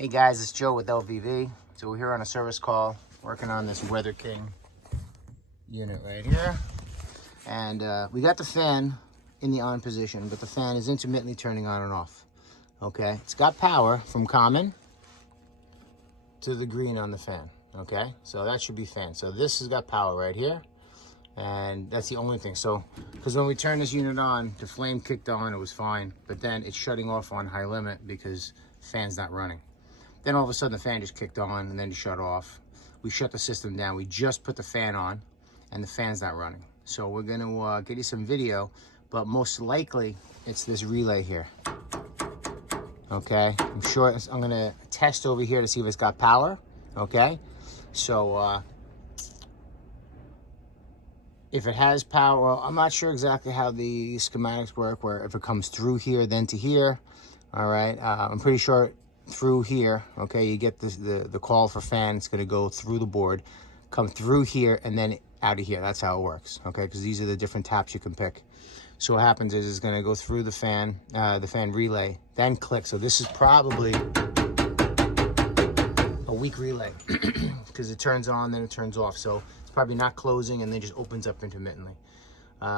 Hey guys, it's Joe with LVV. So we're here on a service call working on this Weather King unit right here. And we got the fan in the on position, but the fan is intermittently turning on and off. Okay, it's got power from common to the green on the fan. Okay, so that should be fan. So this has got power right here. And that's the only thing. So, because when we turned this unit on, the flame kicked on, it was fine. But then it's shutting off on high limit because the fan's not running. Then all of a sudden the fan just kicked on and then shut off. We shut the system down. We just put the fan on and the fan's not running. So we're gonna get you some video, but most likely it's this relay here. Okay, I'm sure I'm gonna test over here to see if it's got power. Okay, so if it has power, well, I'm not sure exactly how the schematics work, where if it comes through here, then to here. All right, I'm pretty sure through here. Okay, you get the call for fan. It's going to go through the board, come through here, and then out of here. That's how it works. Okay, because these are the different taps you can pick. So what happens is it's going to go through the fan relay, then click. So this is probably a weak relay because it turns on, then it turns off. So it's probably not closing and then just opens up intermittently.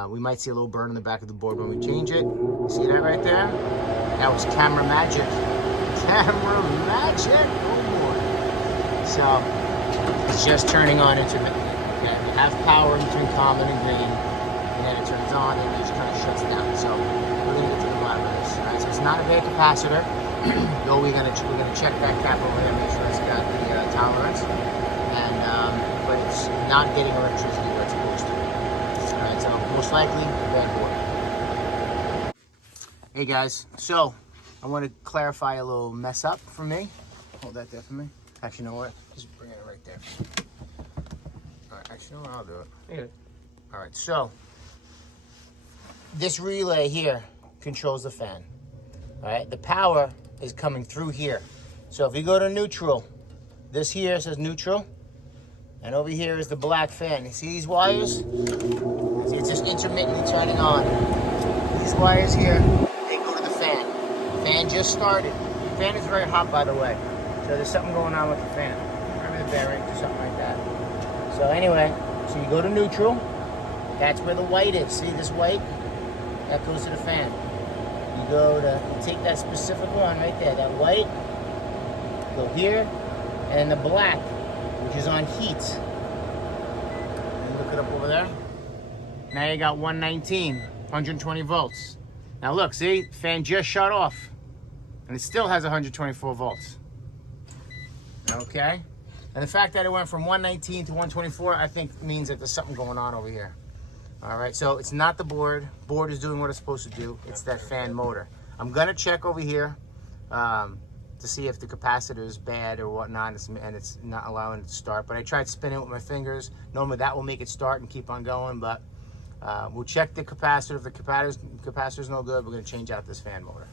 We might see a little burn in the back of the board when we change it. See that right there? That was camera magic. Camera magic, oh boy. So it's just turning on intermittently. Okay, we have power in between common and green, and then it turns on and it just kind of shuts down. So we're gonna get to the bottom of this. All right, so it's not a bad capacitor. Though we're gonna check that cap over there, make sure it's got the tolerance, and but it's not getting electricity where it's supposed to. All right, so most likely a bad board. Hey guys, so I want to clarify a little mess up for me. Hold that there for me. Actually, you know what? Just bring it right there. All right, actually, you know what? I'll do it. Yeah. All right, so this relay here controls the fan. All right, the power is coming through here. So if you go to neutral, this here says neutral, and over here is the black fan. You see these wires? See, it's just intermittently turning on. These wires here, fan just started. The fan is very hot, by the way. So there's something going on with the fan. Maybe the bearings or something like that. So anyway, so you go to neutral. That's where the white is. See this white? That goes to the fan. You take that specific one right there, that white, go here, and the black, which is on heat. You look it up over there. Now you got 119, 120 volts. Now look, see, fan just shut off, and it still has 124 volts. Okay, and the fact that it went from 119 to 124, I think means that there's something going on over here. All right, so it's not the board. Board is doing what it's supposed to do. It's that fan motor. I'm gonna check over here to see if the capacitor is bad or whatnot, and it's not allowing it to start. But I tried spinning it with my fingers. Normally that will make it start and keep on going, but we'll check the capacitor. If the capacitor's no good, we're gonna change out this fan motor.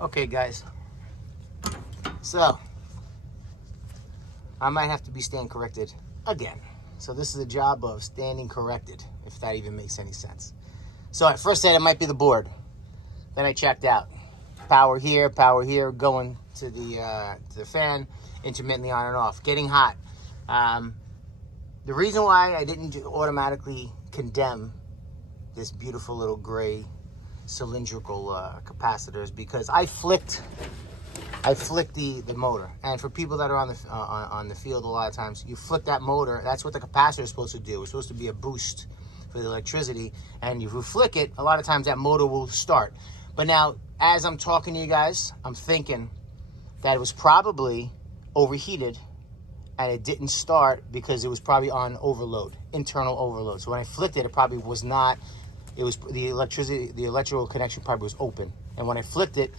Okay guys, so I might have to be stand corrected again. So this is a job of standing corrected, if that even makes any sense. So I first said it might be the board. Then I checked out. Power here, going to the fan, intermittently on and off, getting hot. The reason why I didn't automatically condemn this beautiful little gray cylindrical capacitor is because I flicked the motor. And for people that are on the field, a lot of times you flick that motor. That's what the capacitor is supposed to do. It's supposed to be a boost for the electricity. And if you flick it, a lot of times that motor will start. But now, as I'm talking to you guys, I'm thinking that it was probably overheated and it didn't start because it was probably on overload, internal overload. So when I flicked it, it probably was not. It was the electrical connection probably was open. And when I flicked it,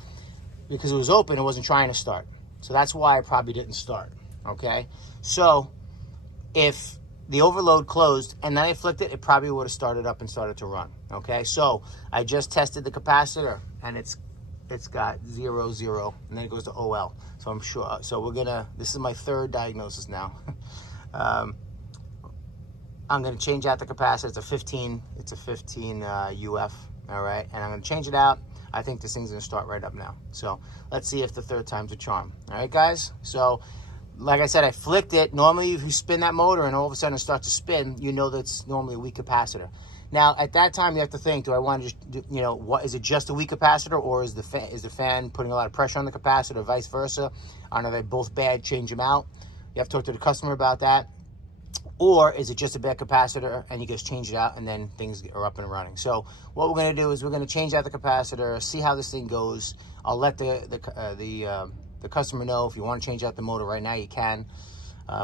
because it was open, it wasn't trying to start. So that's why it probably didn't start, okay? So if the overload closed and then I flicked it, it probably would have started up and started to run, okay? So I just tested the capacitor and it's got 0, 0, and then it goes to OL. So I'm sure, so this is my third diagnosis now. I'm gonna change out the capacitor. It's a 15 UF, all right? And I'm gonna change it out. I think this thing's gonna start right up now. So let's see if the third time's a charm. All right, guys? So like I said, I flicked it. Normally, if you spin that motor and all of a sudden it starts to spin, you know that's normally a weak capacitor. Now, at that time, you have to think, do I want to just, you know, what is it, just a weak capacitor, or is the fan putting a lot of pressure on the capacitor, or vice versa? Are they both bad? Change them out. You have to talk to the customer about that. Or is it just a bad capacitor and you just change it out and then things are up and running? So what we're going to do is we're going to change out the capacitor, see how this thing goes. I'll let the customer know if you want to change out the motor right now, you can.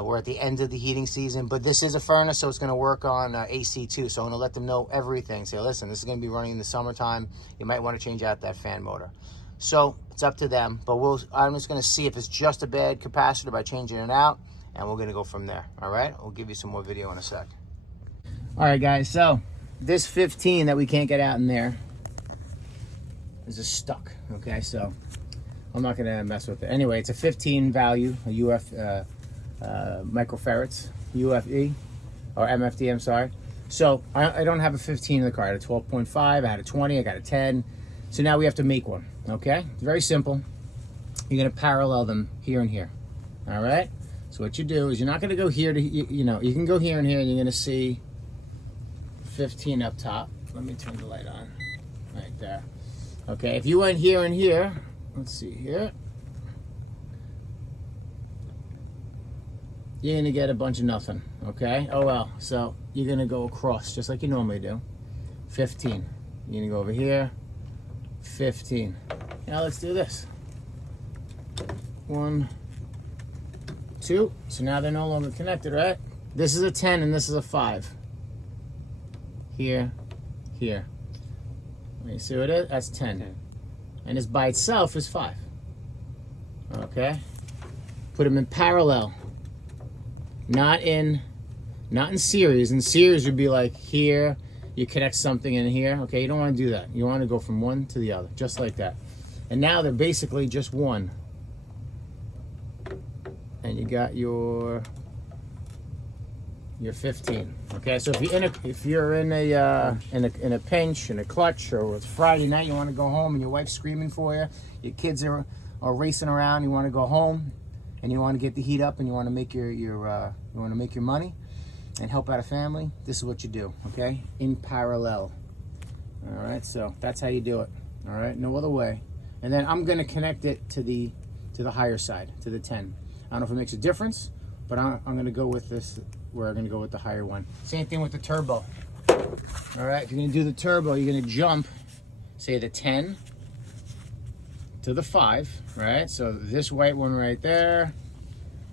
We're at the end of the heating season, but this is a furnace, so it's going to work on AC too. So I'm going to let them know everything. Say, listen, this is going to be running in the summertime. You might want to change out that fan motor. So it's up to them, but I'm just going to see if it's just a bad capacitor by changing it out, and we're going to go from there. All right, we'll give you some more video in a sec. All right, guys, so this 15 that we can't get out in there is just stuck. Okay, so I'm not going to mess with it. Anyway, it's a 15 value, a UF microfarads, UFE, or MFD, I'm sorry. So I don't have a 15 in the car. I had a 12.5, I had a 20, I got a 10. So now we have to make one, okay? It's very simple. You're gonna parallel them here and here, all right? So what you do is you're not gonna go here to, you know, you can go here and here and you're gonna see 15 up top. Let me turn the light on, right there. Okay, if you went here and here, let's see here, you're gonna get a bunch of nothing, okay? Oh well, so you're gonna go across just like you normally do. 15, you're gonna go over here, 15. Now let's do this. 1, 2, so now they're no longer connected, right? This is a 10 and this is a 5. Here, here. You see what it is? That's 10. And this by itself is 5. Okay? Put them in parallel. Not in series. In series would be like here, you connect something in here. Okay, you don't want to do that. You want to go from one to the other, just like that. And now they're basically just one. And you got your 15. Okay, so if you're in a pinch, in a clutch, or it's Friday night, you want to go home and your wife's screaming for you, your kids are racing around, you want to go home, and you want to get the heat up, and you want to make your money and help out a family, this is what you do, okay? In parallel. All right, so that's how you do it. All right, no other way. And then I'm going to connect it to the higher side, to the 10. I don't know if it makes a difference, but I'm going to go with this. We're going to go with the higher one. Same thing with the turbo. All right, if you're going to do the turbo, you're going to jump, say the 10 to the 5, right? So this white one right there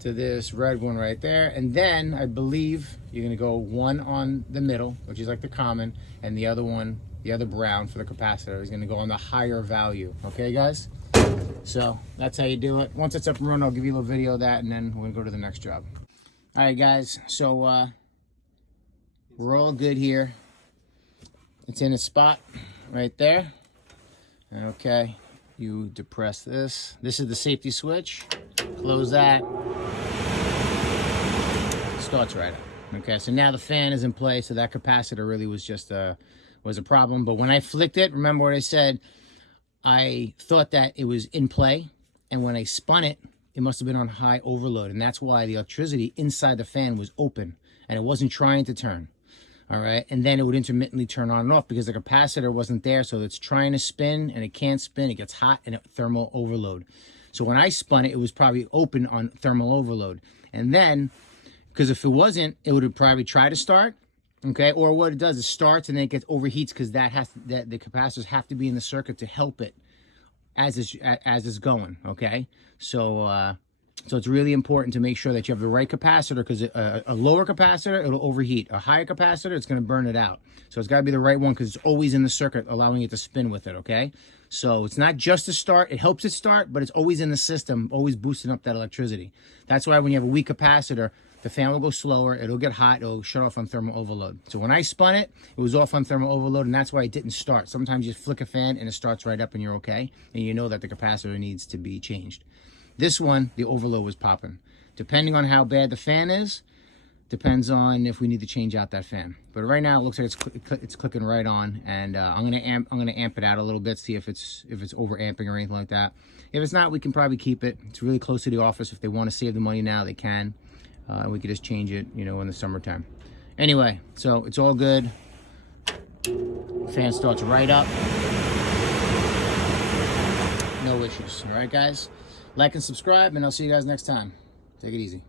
to this red one right there. And then I believe you're going to go one on the middle, which is like the common, and the other one, the other brown for the capacitor, is going to go on the higher value. Okay, guys? So that's how you do it. Once it's up and running, I'll give you a little video of that, and then we're going to go to the next job. All right, guys. So we're all good here. It's in a spot right there. Okay. You depress this. This is the safety switch. Close that. Starts right up. Okay, so now the fan is in place, so that capacitor really was just was a problem. But when I flicked it, remember what I said, I thought that it was in play, and when I spun it, it must have been on high overload, and that's why the electricity inside the fan was open, and it wasn't trying to turn. All right, and then it would intermittently turn on and off because the capacitor wasn't there, so it's trying to spin, and it can't spin, it gets hot, and it thermal overload. So when I spun it, it was probably open on thermal overload. And then, because if it wasn't, it would have probably tried to start, okay? Or what it does is starts and then it gets overheats because the capacitors have to be in the circuit to help it as it's going, okay? So so it's really important to make sure that you have the right capacitor, because a lower capacitor, it'll overheat. A higher capacitor, it's going to burn it out. So it's got to be the right one because it's always in the circuit, allowing it to spin with it, okay? So it's not just to start. It helps it start, but it's always in the system, always boosting up that electricity. That's why when you have a weak capacitor, the fan will go slower, it'll get hot, it'll shut off on thermal overload. So when I spun it, it was off on thermal overload, and that's why it didn't start. Sometimes you flick a fan and it starts right up and you're okay, and you know that the capacitor needs to be changed. This one, the overload was popping. Depending on how bad the fan is, Depends on if we need to change out that fan. But right now it looks like it's clicking right on, and I'm gonna amp it out a little bit, see if it's over amping or anything like that. If it's not, we can probably keep it. It's really close to the office. If they want to save the money now, they can. We could just change it, you know, in the summertime. Anyway, so it's all good. Fan starts right up. No issues. All right, guys. Like and subscribe, and I'll see you guys next time. Take it easy.